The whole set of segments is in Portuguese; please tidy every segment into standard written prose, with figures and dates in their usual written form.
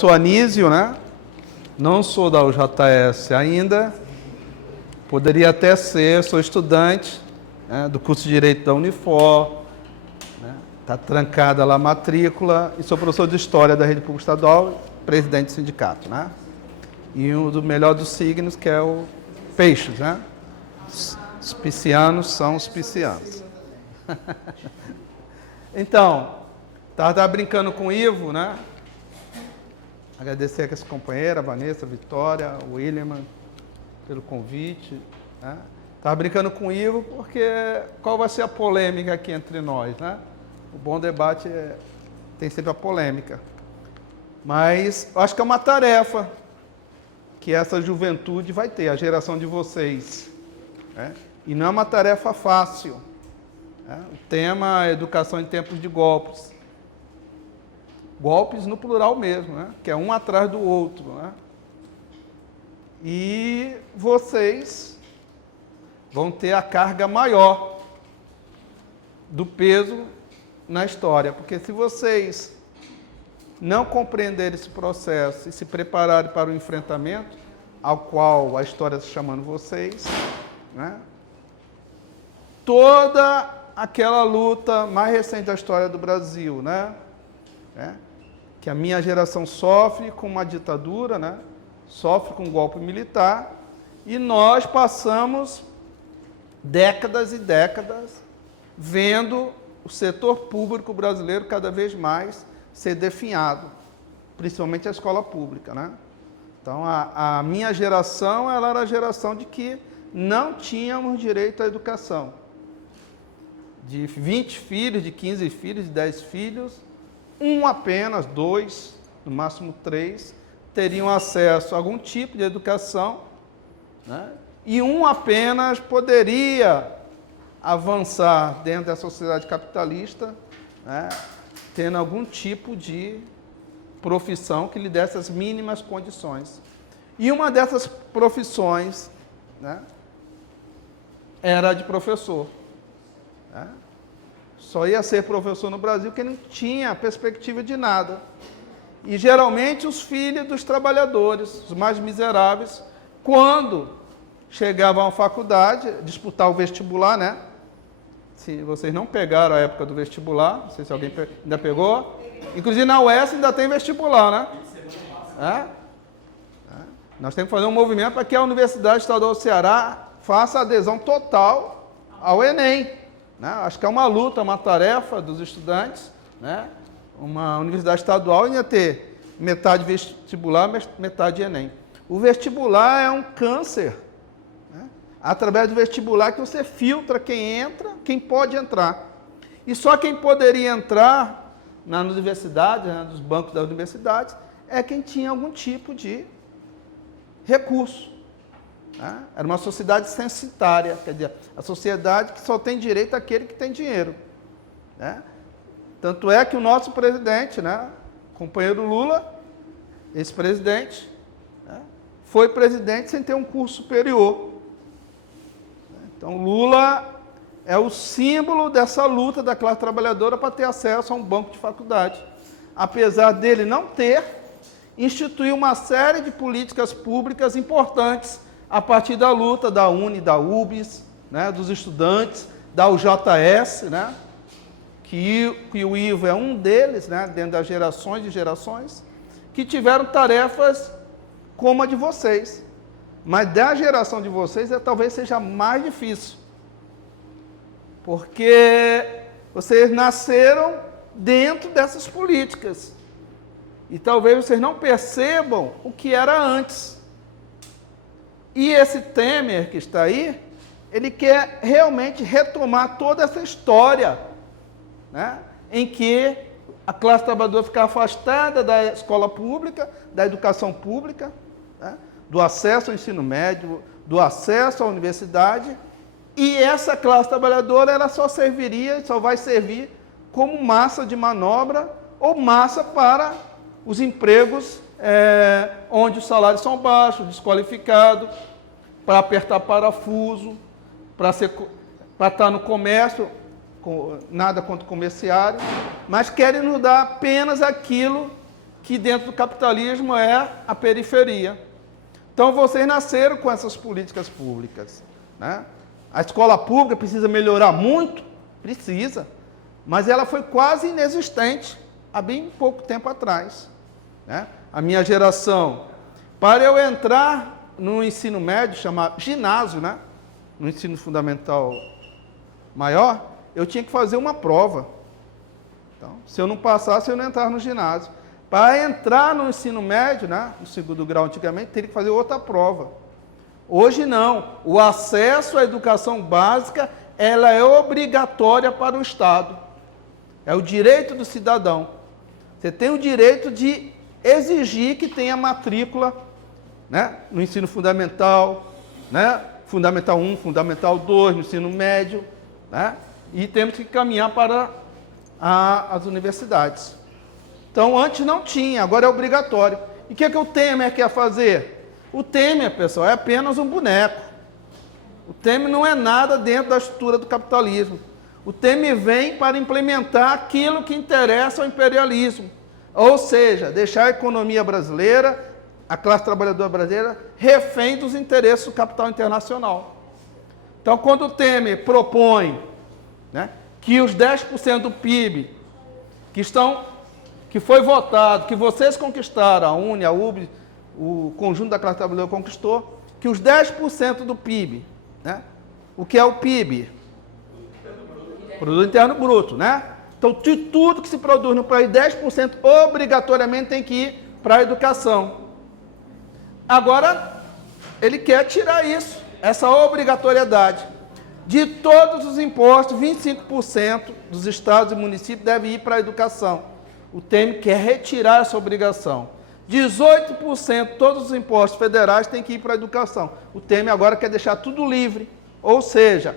Sou Anísio, né? Não sou da UJS ainda. Poderia até ser, sou estudante, né, do curso de Direito da Unifor, está trancada lá a matrícula, e sou professor de História da Rede Pública Estadual, presidente do sindicato, né? E um dos melhores dos signos, que é o Peixes, né? Os piscianos são os piscianos. Então, estava brincando com o Ivo, né? Agradecer aqui essa companheira, a Vanessa, a Vitória, o William, pelo convite. Né? Estava brincando com o Ivo, porque qual vai ser a polêmica aqui entre nós, né? O bom debate tem sempre a polêmica. Mas eu acho que é uma tarefa que essa juventude vai ter, a geração de vocês. Né? E não é uma tarefa fácil. Né? O tema é educação em tempos de golpes. Golpes no plural mesmo, né? Que é um atrás do outro. Né? E vocês vão ter a carga maior do peso na história, porque se vocês não compreenderem esse processo e se prepararem para o enfrentamento, ao qual a história está chamando vocês, né? Toda aquela luta mais recente da história do Brasil, né? Que a minha geração sofre com uma ditadura, né? Sofre com um golpe militar, e nós passamos décadas e décadas vendo o setor público brasileiro cada vez mais ser definhado, principalmente a escola pública, né? Então, a minha geração, ela era a geração de que não tínhamos direito à educação. De 20 filhos, de 15 filhos, de 10 filhos, um apenas, 2, no máximo 3, teriam acesso a algum tipo de educação, né? E um apenas poderia avançar dentro da sociedade capitalista, né? Tendo algum tipo de profissão que lhe desse as mínimas condições. E uma dessas profissões, né, era de professor. Né? Só ia ser professor no Brasil quem não tinha perspectiva de nada. E geralmente os filhos dos trabalhadores, os mais miseráveis, quando chegavam à faculdade, disputar o vestibular, né? Se vocês não pegaram a época do vestibular, não sei se alguém ainda pegou. Inclusive na UES ainda tem vestibular, né? Nós temos que fazer um movimento para que a Universidade Estadual do Ceará faça adesão total ao Enem. Né? Acho que é uma luta, uma tarefa dos estudantes, né? Uma universidade estadual ia ter metade vestibular, metade Enem. O vestibular é um câncer. Né? Através do vestibular que você filtra quem entra, quem pode entrar. E só quem poderia entrar na universidade, né, nos bancos da universidade, é quem tinha algum tipo de recurso. Né? Era uma sociedade censitária, quer dizer, a sociedade que só tem direito àquele que tem dinheiro. Né? Tanto é que o nosso presidente, né, companheiro Lula, ex-presidente, né, foi presidente sem ter um curso superior. Então, Lula é o símbolo dessa luta da classe trabalhadora para ter acesso a um banco de faculdade. Apesar dele não ter, instituiu uma série de políticas públicas importantes a partir da luta da UNE, da UBS, né, dos estudantes, da UJS, né, que o Ivo é um deles, né, dentro das gerações de gerações, que tiveram tarefas como a de vocês. Mas da geração de vocês talvez seja mais difícil. Porque vocês nasceram dentro dessas políticas. E talvez vocês não percebam o que era antes. E esse Temer que está aí, ele quer realmente retomar toda essa história, né, em que a classe trabalhadora fica afastada da escola pública, da educação pública, né, do acesso ao ensino médio, do acesso à universidade. E essa classe trabalhadora, ela só serviria, só vai servir como massa de manobra ou massa para os empregos onde os salários são baixos, desqualificados, para apertar parafuso, para estar no comércio, nada contra o comerciário, mas querem nos dar apenas aquilo que dentro do capitalismo é a periferia. Então, vocês nasceram com essas políticas públicas, né? A escola pública precisa melhorar muito? Precisa. Mas ela foi quase inexistente há bem pouco tempo atrás, né? A minha geração, para eu entrar no ensino médio, chamado ginásio, né? No ensino fundamental maior, eu tinha que fazer uma prova. Então, se eu não passasse, eu não entrava no ginásio. Para entrar no ensino médio, né, no segundo grau antigamente, teria que fazer outra prova. Hoje não. O acesso à educação básica, ela é obrigatória para o Estado. É o direito do cidadão. Você tem o direito de exigir que tenha matrícula, né, no ensino fundamental, né, Fundamental 1, Fundamental 2, no ensino médio, né, e temos que caminhar para as universidades. Então, antes não tinha, agora é obrigatório. E o que o Temer quer fazer? O Temer, pessoal, é apenas um boneco. O Temer não é nada dentro da estrutura do capitalismo. O Temer vem para implementar aquilo que interessa ao imperialismo. Ou seja, deixar a economia brasileira, a classe trabalhadora brasileira, refém dos interesses do capital internacional. Então, quando o Temer propõe, né, que os 10% do PIB que foi votado, que vocês conquistaram, a UNE, a UB, o conjunto da classe trabalhadora conquistou, que os 10% do PIB, né? O que é o PIB? Produto Interno Bruto, né? Então, de tudo que se produz no país, 10% obrigatoriamente tem que ir para a educação. Agora, ele quer tirar isso, essa obrigatoriedade. De todos os impostos, 25% dos estados e municípios devem ir para a educação. O Temer quer retirar essa obrigação. 18% de todos os impostos federais têm que ir para a educação. O Temer agora quer deixar tudo livre. Ou seja,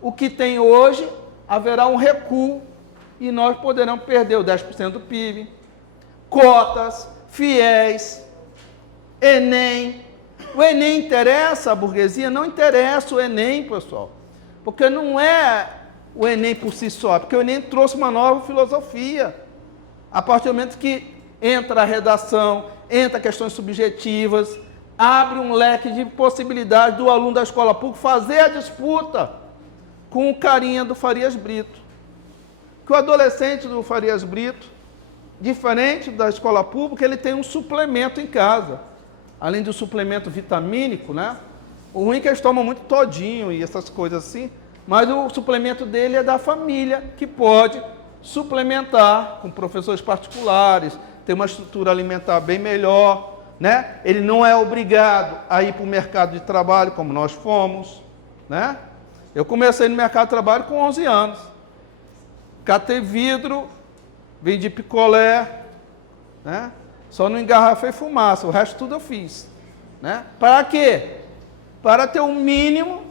o que tem hoje, haverá um recuo e nós poderemos perder o 10% do PIB, cotas, fiéis, Enem. O Enem interessa a burguesia? Não interessa o Enem, pessoal. Porque não é o Enem por si só, porque o Enem trouxe uma nova filosofia. A partir do momento que entra a redação, entra questões subjetivas, abre um leque de possibilidades do aluno da escola pública fazer a disputa com o carinha do Farias Brito. Que o adolescente do Farias Brito, diferente da escola pública, ele tem um suplemento em casa. Além do suplemento vitamínico, né? O ruim é que eles tomam muito todinho e essas coisas assim, mas o suplemento dele é da família, que pode suplementar com professores particulares, ter uma estrutura alimentar bem melhor, né? Ele não é obrigado a ir para o mercado de trabalho, como nós fomos, né? Eu comecei no mercado de trabalho com 11 anos. Catei vidro, vendi picolé, né? Só não engarrafei fumaça, o resto tudo eu fiz, né? Para quê? Para ter um mínimo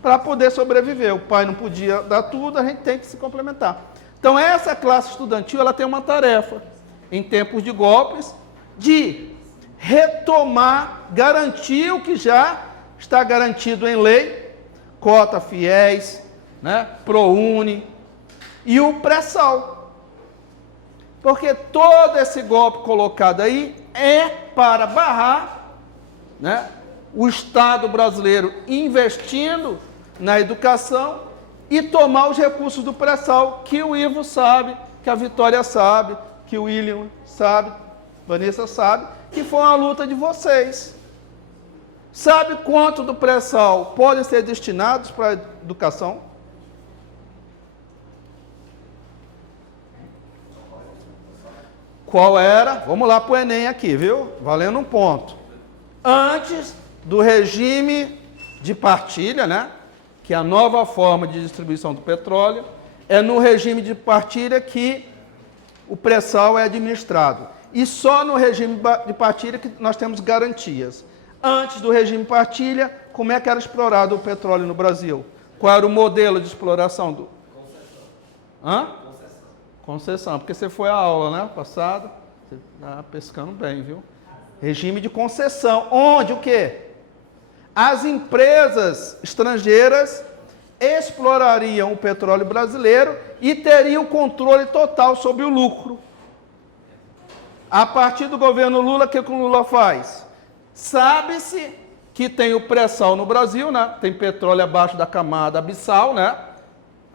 para poder sobreviver. O pai não podia dar tudo, a gente tem que se complementar. Então, essa classe estudantil, ela tem uma tarefa, em tempos de golpes, de retomar, garantir o que já está garantido em lei, cota fiéis, né, ProUni e o pré-sal. Porque todo esse golpe colocado aí é para barrar, né, o Estado brasileiro investindo na educação e tomar os recursos do pré-sal, que o Ivo sabe, que a Vitória sabe, que o William sabe, Vanessa sabe, que foi uma luta de vocês. Sabe quanto do pré-sal podem ser destinados para a educação? Qual era? Vamos lá para o Enem aqui, viu? Valendo um ponto. Antes do regime de partilha, né? Que é a nova forma de distribuição do petróleo, é no regime de partilha que o pré-sal é administrado. E só no regime de partilha que nós temos garantias. Antes do regime de partilha, como é que era explorado o petróleo no Brasil? Qual era o modelo de exploração do... Concessão, porque você foi à aula, né, passado, você está pescando bem, viu? Regime de concessão, onde o quê? As empresas estrangeiras explorariam o petróleo brasileiro e teriam controle total sobre o lucro. A partir do governo Lula, o que o Lula faz? Sabe-se que tem o pré-sal no Brasil, né? Tem petróleo abaixo da camada abissal, né?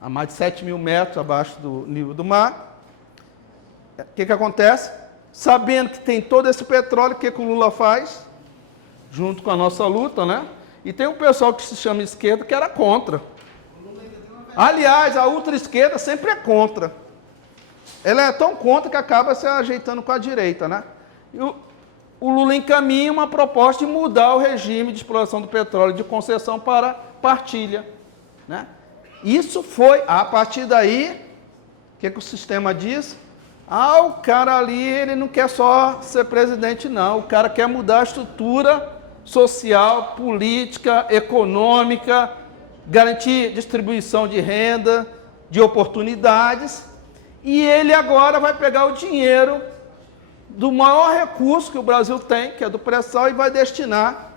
A mais de 7 mil metros abaixo do nível do mar. O que acontece? Sabendo que tem todo esse petróleo, o que o Lula faz? Junto com a nossa luta, né? E tem um pessoal que se chama esquerda que era contra. Aliás, a ultra-esquerda sempre é contra. Ela é tão contra que acaba se ajeitando com a direita, né? E o Lula encaminha uma proposta de mudar o regime de exploração do petróleo de concessão para partilha, né? Isso foi, a partir daí, o que o sistema diz? Ah, o cara ali, ele não quer só ser presidente, não. O cara quer mudar a estrutura social, política, econômica, garantir distribuição de renda, de oportunidades, e ele agora vai pegar o dinheiro do maior recurso que o Brasil tem, que é do pré-sal, e vai destinar,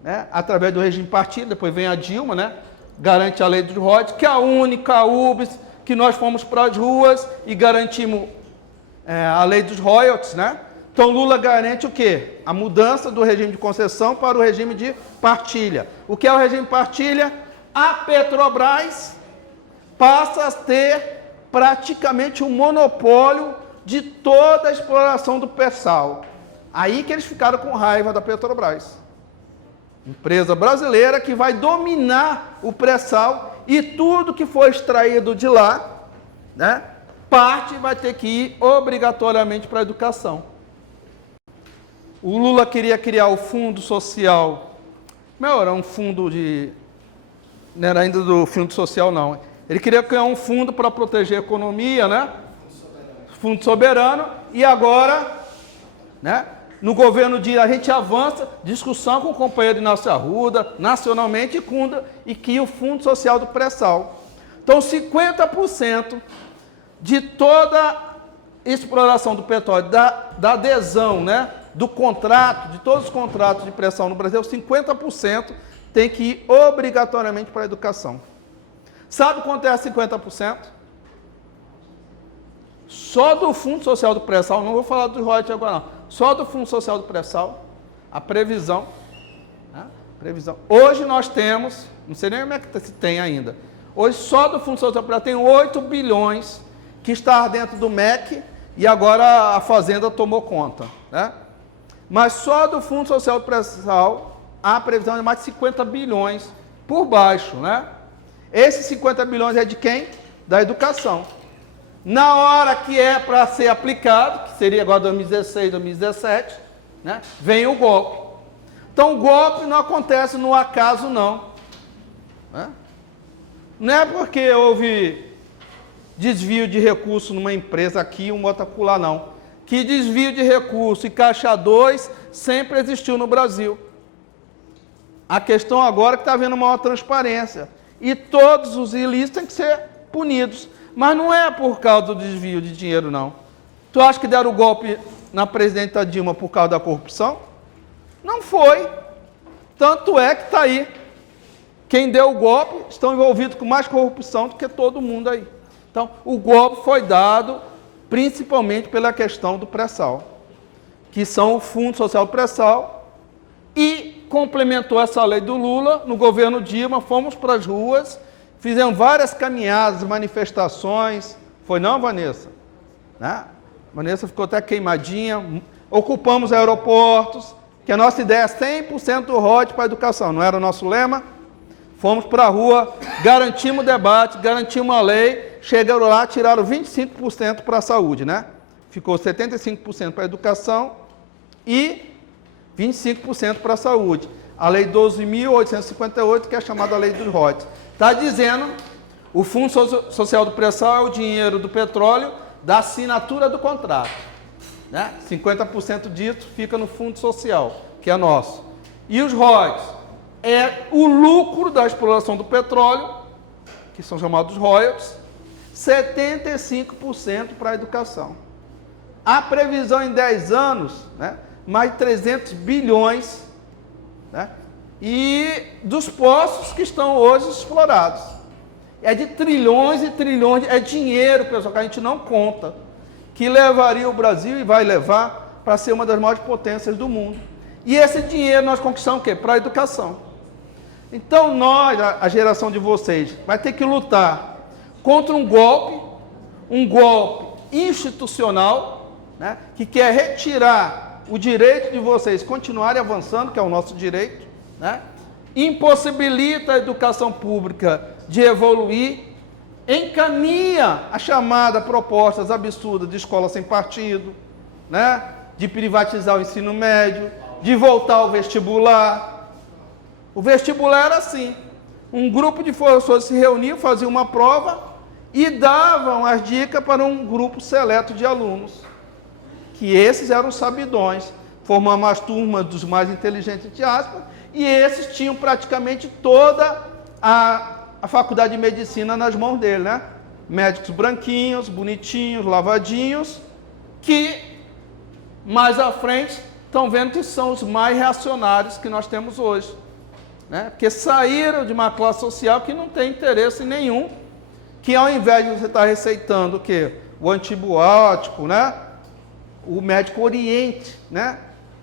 né, através do regime partilha. Depois vem a Dilma, né, garante a lei dos royalties, que é a única UBS que nós fomos para as ruas e garantimos a lei dos royalties, né? Então Lula garante o quê? A mudança do regime de concessão para o regime de partilha. O que é o regime de partilha? A Petrobras passa a ter praticamente um monopólio de toda a exploração do pré-sal. Aí que eles ficaram com raiva da Petrobras. Empresa brasileira que vai dominar o pré-sal e tudo que for extraído de lá, né, parte vai ter que ir obrigatoriamente para a educação. O Lula queria criar o fundo social, não era um fundo de... não era ainda do fundo social, não. Ele queria criar um fundo para proteger a economia, né? Fundo soberano, e agora, né, no governo a gente avança, discussão com o companheiro Inácio Arruda, nacionalmente e que o Fundo Social do Pré-Sal. Então, 50% de toda exploração do petróleo, da adesão, né, do contrato, de todos os contratos de pré-sal no Brasil, 50% tem que ir obrigatoriamente para a educação. Sabe quanto é 50%? Só do Fundo Social do Pré-sal, não vou falar do royalties agora não, só do Fundo Social do Pré-sal, a previsão, né? Previsão. Hoje nós temos, não sei nem como é que se tem ainda, hoje só do Fundo Social do Pré-sal tem 8 bilhões que está dentro do MEC e agora a Fazenda tomou conta, né? Mas só do Fundo Social do Pré-sal a previsão é mais de 50 bilhões por baixo, né? Esses 50 bilhões é de quem? Da educação. Na hora que é para ser aplicado, que seria agora 2016, 2017, né, vem o golpe. Então, o golpe não acontece no acaso, não. Né? Não é porque houve desvio de recurso numa empresa aqui, um outro acolá, não. Que desvio de recurso e caixa 2 sempre existiu no Brasil. A questão agora é que está havendo maior transparência. E todos os ilícitos têm que ser punidos. Mas não é por causa do desvio de dinheiro, não. Tu acha que deram o golpe na presidenta Dilma por causa da corrupção? Não foi. Tanto é que está aí. Quem deu o golpe estão envolvidos com mais corrupção do que todo mundo aí. Então, o golpe foi dado principalmente pela questão do pré-sal, que são o Fundo Social do Pré-sal, e complementou essa lei do Lula, no governo Dilma, fomos para as ruas, fizemos várias caminhadas, manifestações, foi não, Vanessa? Né? Vanessa ficou até queimadinha, ocupamos aeroportos, que a nossa ideia é 100% do royalties para a educação, não era o nosso lema? Fomos para a rua, garantimos o debate, garantimos a lei, chegaram lá, tiraram 25% para a saúde, né? Ficou 75% para a educação e 25% para a saúde. A lei 12.858, que é chamada Lei dos Royalties. Está dizendo, o Fundo Social do Pré-sal é o dinheiro do petróleo da assinatura do contrato. Né? 50% disso fica no Fundo Social, que é nosso. E os royalties é o lucro da exploração do petróleo, que são chamados royalties, 75% para a educação. A previsão em 10 anos, né, mais de 300 bilhões, né, e dos poços que estão hoje explorados. É de trilhões e trilhões, é dinheiro, pessoal, que a gente não conta. que levaria o Brasil e vai levar para ser uma das maiores potências do mundo. E esse dinheiro nós conquistamos o quê? Para a educação. Então nós, a geração de vocês, vai ter que lutar contra um golpe institucional, né, que quer retirar o direito de vocês continuarem avançando, que é o nosso direito, né, impossibilita a educação pública de evoluir, encaminha a chamada propostas absurdas de escola sem partido, né, de privatizar o ensino médio, de voltar ao vestibular. O vestibular era assim, um grupo de professores se reuniam, faziam uma prova e davam as dicas para um grupo seleto de alunos, que esses eram os sabidões, formavam as turmas dos mais inteligentes de aspas, e esses tinham praticamente toda a faculdade de medicina nas mãos dele, né? Médicos branquinhos, bonitinhos, lavadinhos, que mais à frente estão vendo que são os mais reacionários que nós temos hoje, né? Porque saíram de uma classe social que não tem interesse nenhum, que ao invés de você estar receitando o quê? O antibiótico, né? O médico oriente, né?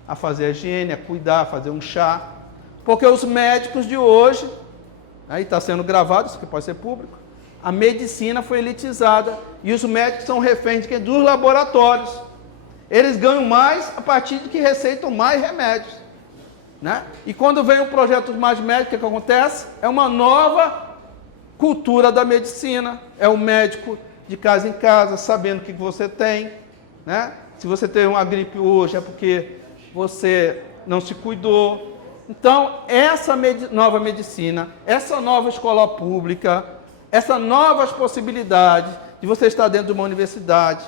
A fazer a higiene, a cuidar, a fazer um chá. Porque os médicos de hoje, aí está sendo gravado, isso aqui pode ser público, a medicina foi elitizada e os médicos são reféns dos laboratórios. Eles ganham mais a partir de que receitam mais remédios, né? E quando vem o projeto dos mais médicos, o que acontece? É uma nova cultura da medicina. É o médico de casa em casa, sabendo o que você tem, né? Se você tem uma gripe hoje é porque você não se cuidou. Então, essa nova medicina, essa nova escola pública, essas novas possibilidades de você estar dentro de uma universidade,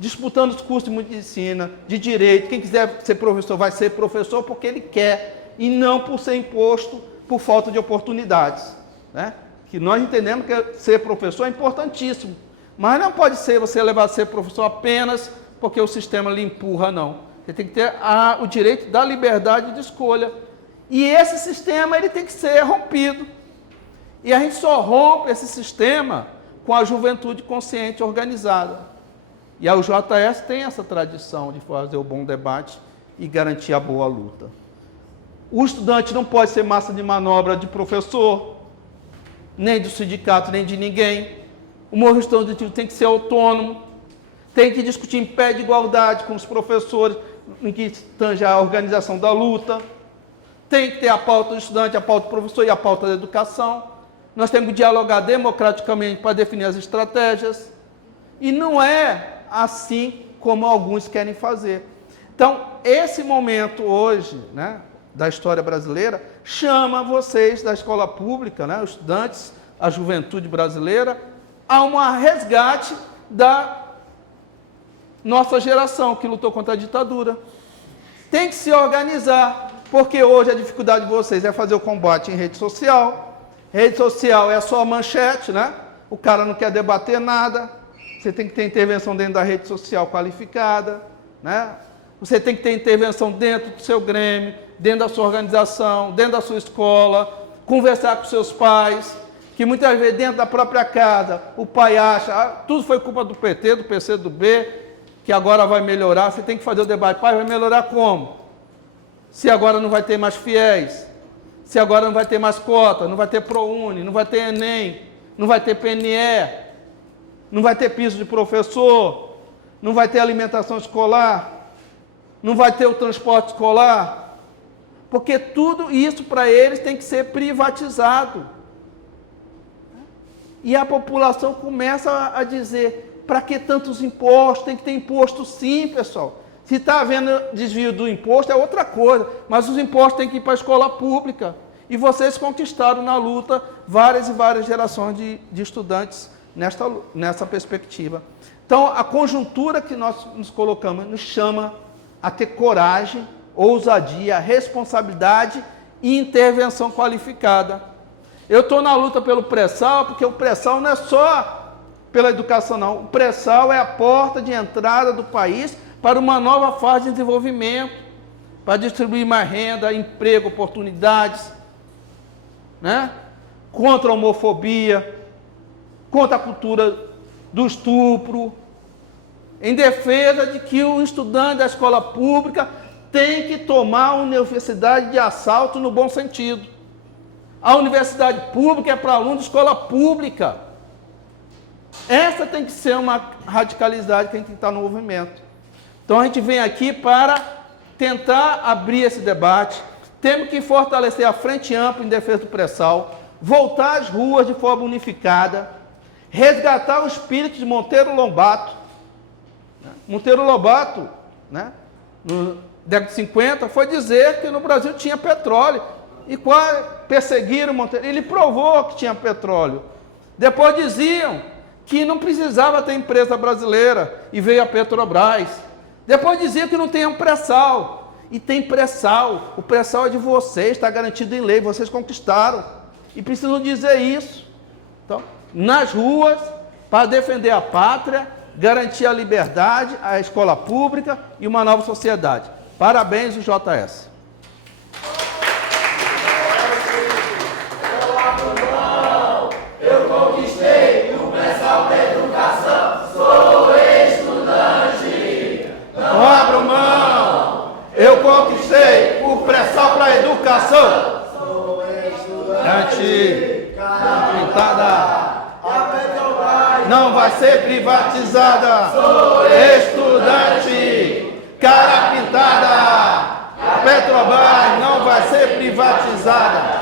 disputando os cursos de medicina, de direito, quem quiser ser professor vai ser professor porque ele quer, e não por ser imposto por falta de oportunidades, né? Que nós entendemos que ser professor é importantíssimo, mas não pode ser você levar a ser professor apenas porque o sistema lhe empurra, não. Você tem que ter o direito da liberdade de escolha. E esse sistema ele tem que ser rompido. E a gente só rompe esse sistema com a juventude consciente organizada. E a UJS tem essa tradição de fazer o bom debate e garantir a boa luta. O estudante não pode ser massa de manobra de professor, nem do sindicato, nem de ninguém. O movimento estudantil tem que ser autônomo, tem que discutir em pé de igualdade com os professores, em que tange a organização da luta. Tem que ter a pauta do estudante, a pauta do professor e a pauta da educação. Nós temos que dialogar democraticamente para definir as estratégias. E não é assim como alguns querem fazer. Então, esse momento hoje, né, da história brasileira, chama vocês da escola pública, né, os estudantes, a juventude brasileira, a um resgate da nossa geração que lutou contra a ditadura. Tem que se organizar, porque hoje a dificuldade de vocês é fazer o combate em rede social. Rede social é só manchete, né? O cara não quer debater nada. Você tem que ter intervenção dentro da rede social qualificada, né? Você tem que ter intervenção dentro do seu grêmio, dentro da sua organização, dentro da sua escola, conversar com seus pais, que muitas vezes dentro da própria casa o pai acha, tudo foi culpa do PT, do PCdoB, que agora vai melhorar. Você tem que fazer o debate, pai, vai melhorar como? Se agora não vai ter mais fiéis, se agora não vai ter mais cota, não vai ter ProUni, não vai ter Enem, não vai ter PNE, não vai ter piso de professor, não vai ter alimentação escolar, não vai ter o transporte escolar, porque tudo isso para eles tem que ser privatizado. E a população começa a dizer, para que tantos impostos? Tem que ter imposto sim, pessoal. Se está havendo desvio do imposto é outra coisa, mas os impostos têm que ir para a escola pública. E vocês conquistaram na luta várias e várias gerações de estudantes nessa perspectiva. Então, a conjuntura que nós nos colocamos nos chama a ter coragem, ousadia, responsabilidade e intervenção qualificada. Eu estou na luta pelo pré-sal, porque o pré-sal não é só pela educação, não. O pré-sal é a porta de entrada do país para uma nova fase de desenvolvimento, para distribuir mais renda, emprego, oportunidades, né? Contra a homofobia, contra a cultura do estupro, em defesa de que o estudante da escola pública tem que tomar a universidade de assalto no bom sentido. A universidade pública é para aluno de escola pública. Essa tem que ser uma radicalidade que a gente tem que estar no movimento. Então a gente vem aqui para tentar abrir esse debate. Temos que fortalecer a frente ampla em defesa do pré-sal, voltar às ruas de forma unificada, resgatar o espírito de Monteiro Lobato. Monteiro Lobato, né, no década de 50, foi dizer que no Brasil tinha petróleo. E perseguiram Monteiro. Ele provou que tinha petróleo. Depois diziam que não precisava ter empresa brasileira e veio a Petrobras. Depois diziam que não tem um pré-sal. E tem pré-sal. O pré-sal é de vocês, está garantido em lei, vocês conquistaram. E precisam dizer isso. Então, nas ruas, para defender a pátria, garantir a liberdade, a escola pública e uma nova sociedade. Parabéns, o JS. Eu conquistei o pré-sal da educação, sou estudante. Não abro mão, eu conquistei o pré-sal para a educação, sou estudante. Pintada. Não vai ser privatizada. Sou estudante. Cara pintada. A Petrobras não vai ser privatizada.